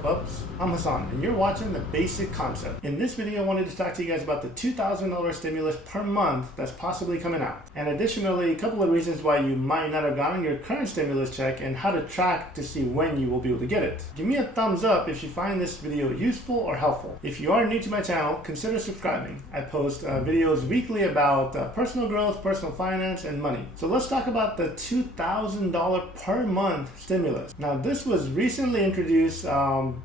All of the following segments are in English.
up, ups? I'm Hassan, and you're watching The Basic Concept. In this video, I wanted to talk to you guys about the $2,000 stimulus per month that's possibly coming out. And additionally, a couple of reasons why you might not have gotten your current stimulus check and how to track to see when you will be able to get it. Give me a thumbs up if you find this video useful or helpful. If you are new to my channel, consider subscribing. I post videos weekly about personal growth, personal finance, and money. So let's talk about the $2,000 per month stimulus. Now, this was recently introduced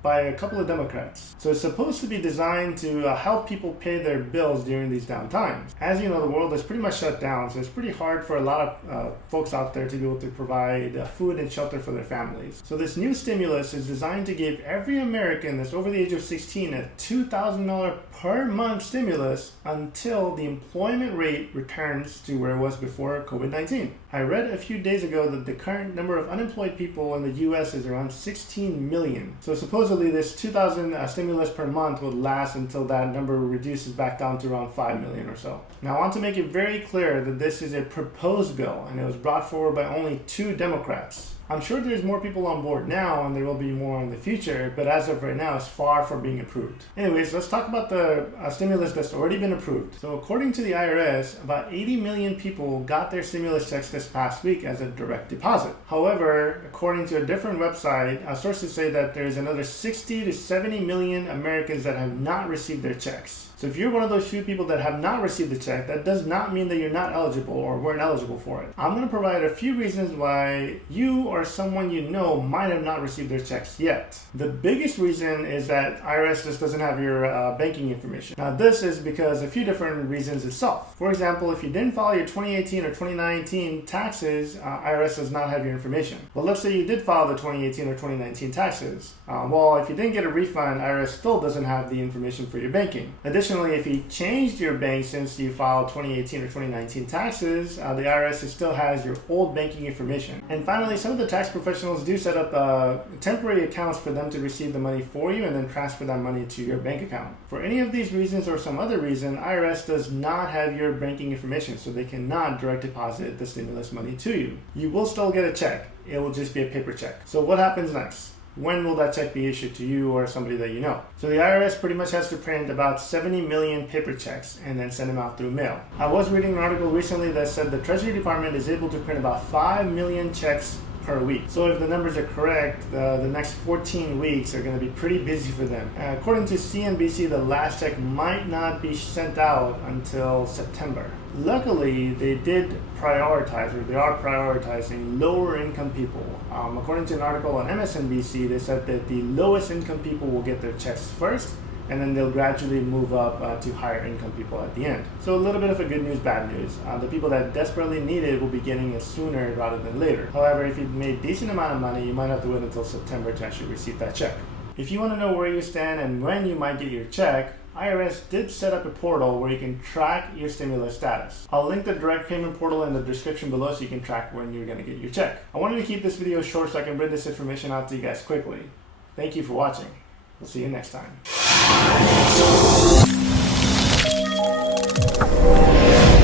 by a couple of Democrats. So it's supposed to be designed to help people pay their bills during these down times. As you know, the world is pretty much shut down, so it's pretty hard for a lot of folks out there to be able to provide food and shelter for their families. So this new stimulus is designed to give every American that's over the age of 16 a $2,000 per month stimulus until the employment rate returns to where it was before COVID-19. I read a few days ago that the current number of unemployed people in the US is around 16 million. So supposedly this 2,000 stimulus per month would last until that number reduces back down to around 5 million or so. Now I want to make it very clear that this is a proposed bill and it was brought forward by only 2 Democrats. I'm sure there's more people on board now and there will be more in the future, but as of right now, it's far from being approved. Anyways, let's talk about the stimulus that's already been approved. So according to the IRS, about 80 million people got their stimulus checks this past week as a direct deposit. However, according to a different website, sources say that there's another 60 to 70 million Americans that have not received their checks. So if you're one of those few people that have not received the check, that does not mean that you're not eligible or weren't eligible for it. I'm going to provide a few reasons why you or someone you know might have not received their checks yet. The biggest reason is that IRS just doesn't have your banking information. Now this is because a few different reasons itself. For example, if you didn't file your 2018 or 2019 taxes, IRS does not have your information. Well, let's say you did file the 2018 or 2019 taxes. Well, if you didn't get a refund, IRS still doesn't have the information for your banking. Additionally, if you changed your bank since you filed 2018 or 2019 taxes, the IRS still has your old banking information. And finally, some of the tax professionals do set up temporary accounts for them to receive the money for you and then transfer that money to your bank account. For any of these reasons or some other reason, IRS does not have your banking information, so they cannot direct deposit the stimulus money to you. You will still get a check. It will just be a paper check. So what happens next? When will that check be issued to you or somebody that you know? So the IRS pretty much has to print about 70 million paper checks and then send them out through mail. I was reading an article recently that said the Treasury Department is able to print about 5 million checks per week. So if the numbers are correct, the next 14 weeks are going to be pretty busy for them. According to CNBC, the last check might not be sent out until September. Luckily, they did prioritize, or they are prioritizing lower income people. According to an article on MSNBC, they said that the lowest income people will get their checks first, and then they'll gradually move up to higher income people at the end. So a little bit of a good news, bad news. The people that desperately need it will be getting it sooner rather than later. However, if you've made a decent amount of money, you might have to wait until September to actually receive that check. If you want to know where you stand and when you might get your check, IRS did set up a portal where you can track your stimulus status. I'll link the direct payment portal in the description below so you can track when you're going to get your check. I wanted to keep this video short so I can bring this information out to you guys quickly. Thank you for watching. We'll see you next time.